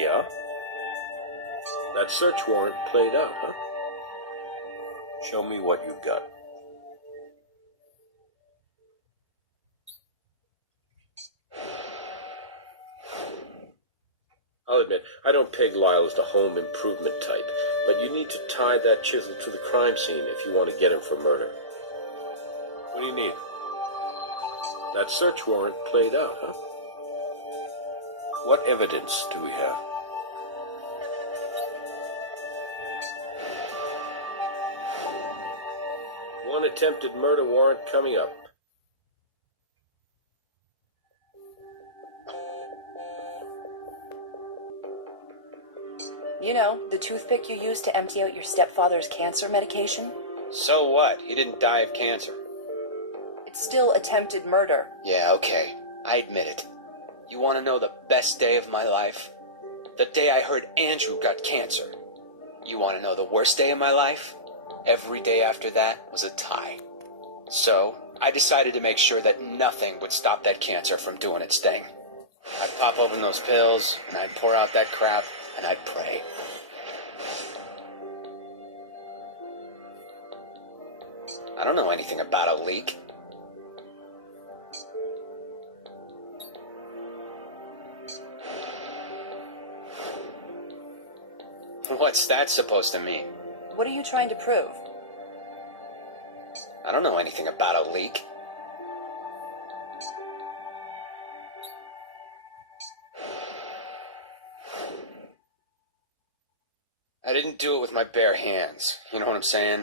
Yeah? That search warrant played out, huh? Show me what you got. I'll admit, I don't peg Lyle as the home improvement type, but you need to tie that chisel to the crime scene if you want to get him for murder. What do you need? That search warrant played out, huh? What evidence do we have? One attempted murder warrant coming up. You know, the toothpick you used to empty out your stepfather's cancer medication? So what? He didn't die of cancer. It's still attempted murder. Yeah, okay. I admit it. You want to know the best day of my life? The day I heard Andrew got cancer. You want to know the worst day of my life? Every day after that was a tie. So, I decided to make sure that nothing would stop that cancer from doing its thing. I'd pop open those pills, and I'd pour out that crap, and I'd pray. I don't know anything about a leak. What's that supposed to mean? What are you trying to prove? I don't know anything about a leak. I didn't do it with my bare hands. You know what I'm saying?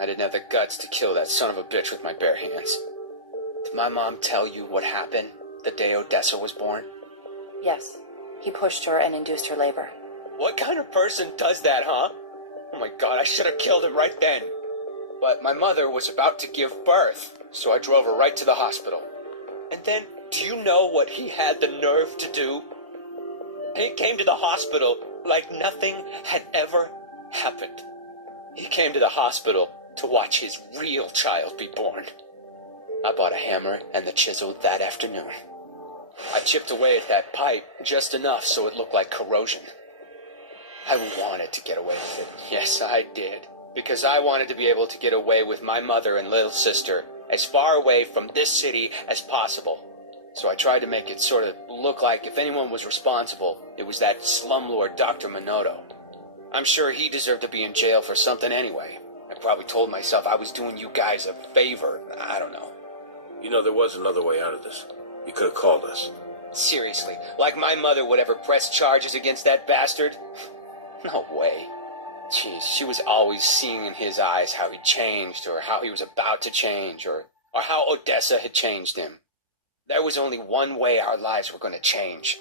I didn't have the guts to kill that son of a bitch with my bare hands. Did my mom tell you what happened the day Odessa was born? Yes. He pushed her and induced her labor. What kind of person does that, huh? Oh my God, I should have killed him right then. But my mother was about to give birth, so I drove her right to the hospital. And then, do you know what he had the nerve to do? He came to the hospital like nothing had ever happened. He came to the hospital to watch his real child be born. I bought a hammer and the chisel that afternoon. I chipped away at that pipe just enough so it looked like corrosion. I wanted to get away with it. Yes, I did. Because I wanted to be able to get away with my mother and little sister as far away from this city as possible. So I tried to make it sort of look like if anyone was responsible, it was that slumlord Dr. Minotto. I'm sure he deserved to be in jail for something anyway. I probably told myself I was doing you guys a favor. I don't know. You know, there was another way out of this. You could have called us. Seriously, like my mother would ever press charges against that bastard? No way. Jeez, she was always seeing in his eyes how he changed, or how he was about to change, or how Odessa had changed him. There was only one way our lives were going to change.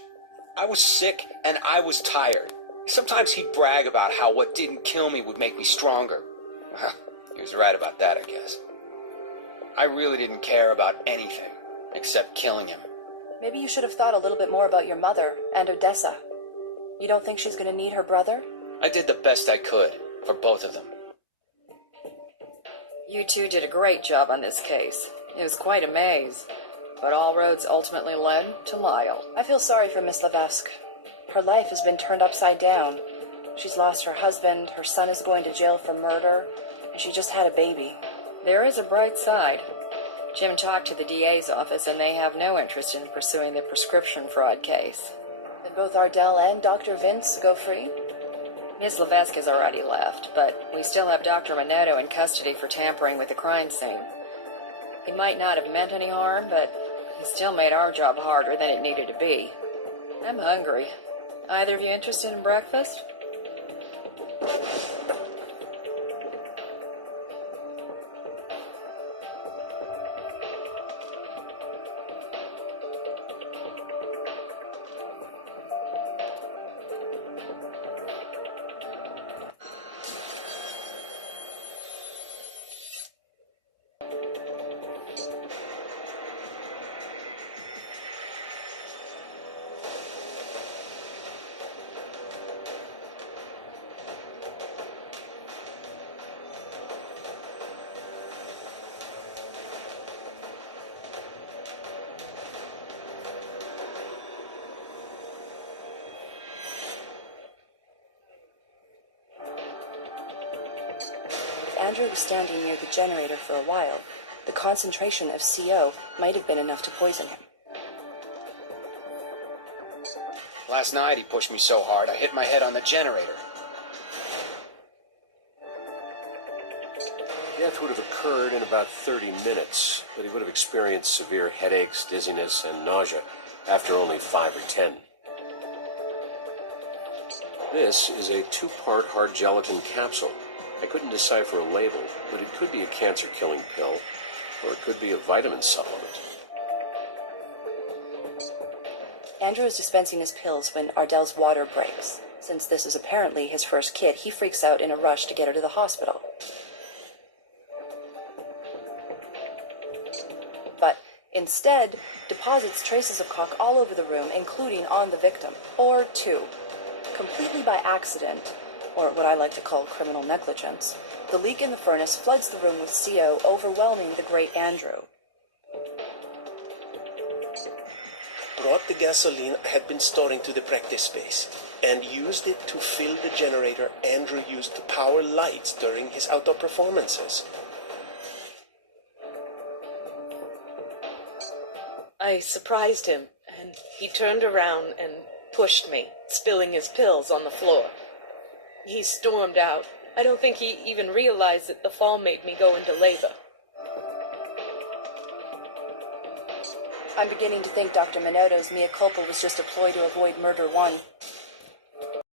I was sick and I was tired. Sometimes he'd brag about how what didn't kill me would make me stronger. Well, he was right about that, I guess. I really didn't care about anything except killing him. Maybe you should have thought a little bit more about your mother and Odessa. You don't think she's going to need her brother? I did the best I could for both of them. You two did a great job on this case. It was quite a maze. But all roads ultimately led to Lyle. I feel sorry for Miss Levesque. Her life has been turned upside down. She's lost her husband, her son is going to jail for murder, and she just had a baby. There is a bright side. Jim talked to the DA's office and they have no interest in pursuing the prescription fraud case. Did both Ardell and Dr. Vince go free? Miss Levesque has already left, but we still have Dr. Minotto in custody for tampering with the crime scene. He might not have meant any harm, but he still made our job harder than it needed to be. I'm hungry. Either of you interested in breakfast? Andrew was standing near the generator for a while, the concentration of CO might have been enough to poison him. Last night he pushed me so hard I hit my head on the generator. Death would have occurred in about 30 minutes, but he would have experienced severe headaches, dizziness, and nausea after only 5 or 10. This is a 2-part hard gelatin capsule. I couldn't decipher a label, but it could be a cancer-killing pill, or it could be a vitamin supplement. Andrew is dispensing his pills when Ardell's water breaks. Since this is apparently his first kid, he freaks out in a rush to get her to the hospital. But instead, deposits traces of caulk all over the room, including on the victim, or 2. Completely by accident, or what I like to call criminal negligence, the leak in the furnace floods the room with CO, overwhelming the great Andrew. Brought the gasoline I had been storing to the practice space and used it to fill the generator Andrew used to power lights during his outdoor performances. I surprised him, and he turned around and pushed me, spilling his pills on the floor. He stormed out. I don't think he even realized that the fall made me go into labor. I'm beginning to think Dr. Minotto's mea culpa was just a ploy to avoid murder 1.